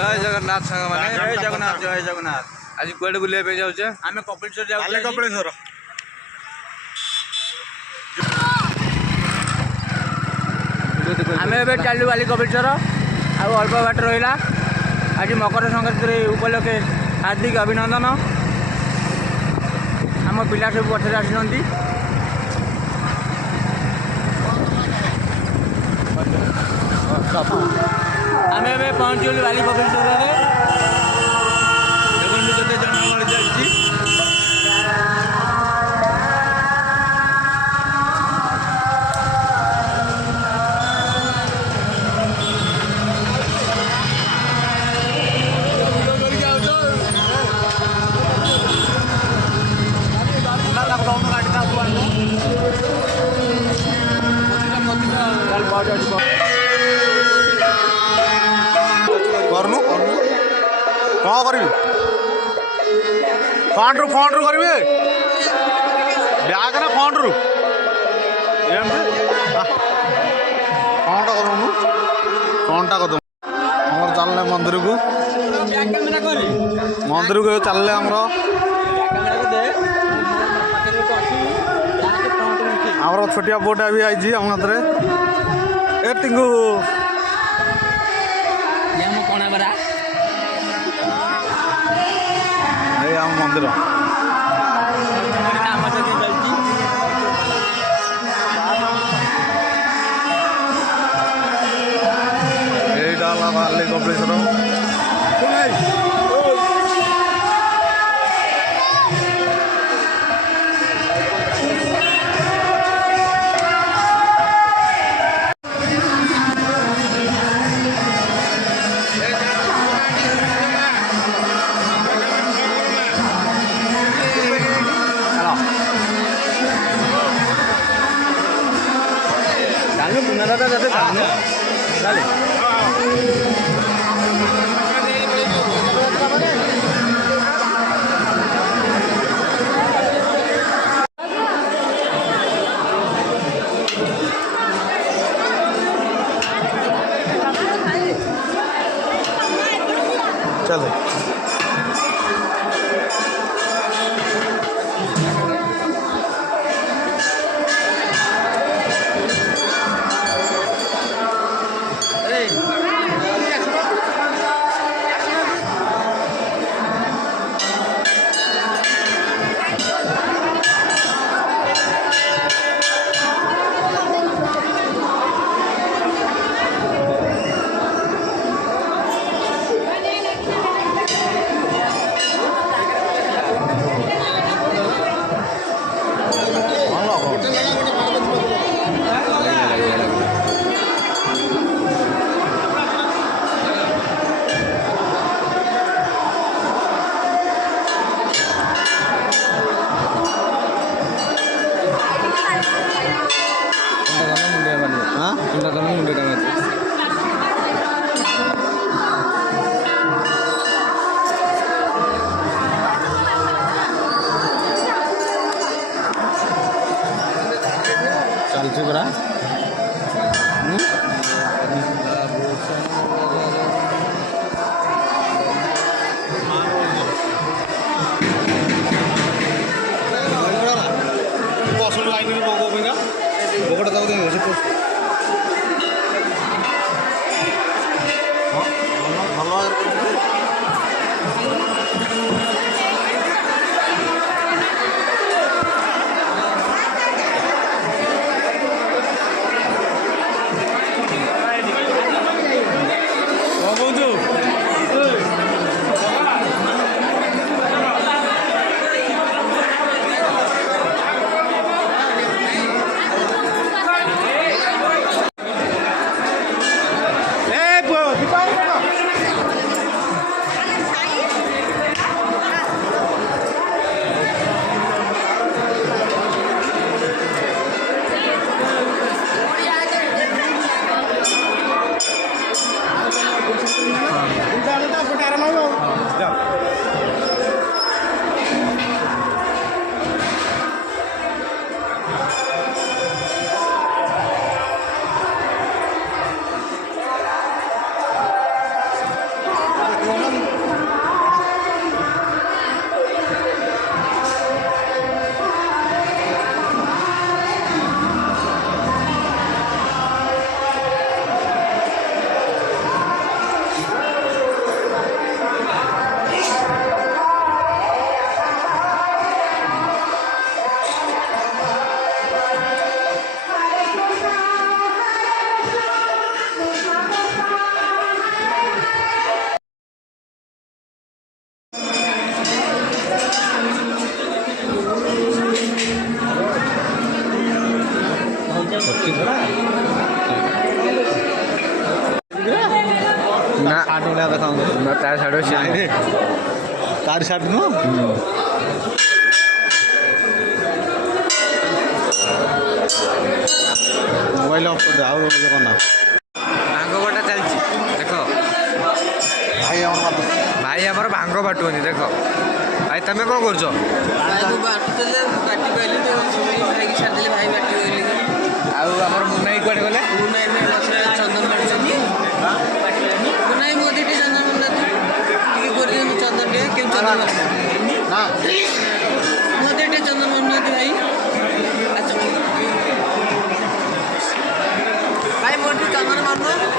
जय जगन्नाथ सांग माने जय जगन्नाथ जय जगन्नाथ। आज कुआडे बुलिया पे जाउछे आमे कपिलेश्वर जाऊ कपिलेश्वर आमे एबे चालू वाली कपिलेश्वर आउ अल्प बाट रहिला। आज मकर संक्रांति उपलक्षे हार्दिक अभिनंदन। आम पिला सब पछरे आसी आम ए पहुँचल बाली कपिलेश्वर देखते जनगण चलती करनु कौन करी फंड रु करेंगे ब्याग ना फंड रु कौनटा कर हमारे चलने मंदिर को चलने आमर छोटिया बोटा भी आई हम ए टिंगू आम मंदिर यहाँ बाली कपिलेश्वर चल चलती परा लाइन भोगटा ସାର୍ଟ ଭଳିଆ ଦେଖାଉନି ତାର ଛାଡ଼ ସେ ନାଇଁରେ ତାର ସାର୍ଟ ନୁହଁ ମୋବାଇଲ ଅଫ୍ କରିଦେ ଆଉ କ'ଣ ନା ଭାଙ୍ଗ ବାଟା ଚାଲିଛି ଦେଖ ଭାଇ ଆମର ମାତ୍ର ଭାଇ ଆମର ଭାଙ୍ଗ ବାଟୁଅନି ଦେଖ ଭାଇ ତମେ କ'ଣ କରୁଛ ଆଉ ଆମର ମୁନାଇ କୁଆଡ଼େ ଗଲେ ଚନ୍ଦନ ମାରୁଛନ୍ତି ମୁନାଇ ମୋଦି ଟିକେ ଚନ୍ଦନ ଟିକେ କରିଦିଅନ୍ତୁ ଚନ୍ଦନ ଟିକେ କେଉଁ ଚନ୍ଦନ ନା ମୋଦି ଟିକେ ଚନ୍ଦନ ମାରୁନାହାନ୍ତି ଭାଇ ଆଚ୍ଛା ଭାଇ ମୋର ଟିକେ ଚନ୍ଦନ ମାରୁନ